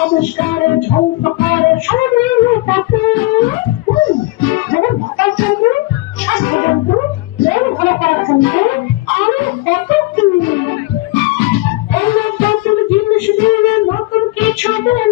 আবিষ্কারের ঝলকারে শরীর পাতে যেমন ভাতার জন্য স্বাস্থ্য জন্তু মন ভালো করার জন্য আরো কত কি অন্য নতুন জিনিস দিয়ে নতুন কিছু বলে